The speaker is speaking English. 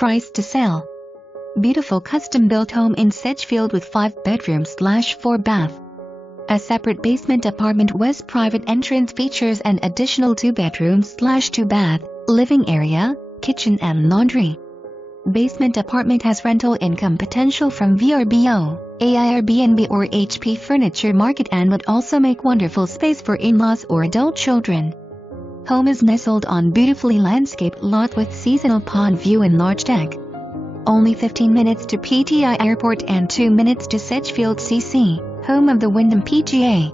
Price to sell. Beautiful custom-built home in Sedgefield with 5 bedrooms/4 bath. A separate basement apartment with private entrance features an additional 2 bedrooms/2 bath, living area, kitchen and laundry. Basement apartment has rental income potential from VRBO, Airbnb or HP Furniture Market and would also make wonderful space for in-laws or adult children. Home is nestled on beautifully landscaped lot with seasonal pond view and large deck. Only 15 minutes to PTI Airport and 2 minutes to Sedgefield CC, home of the Wyndham PGA.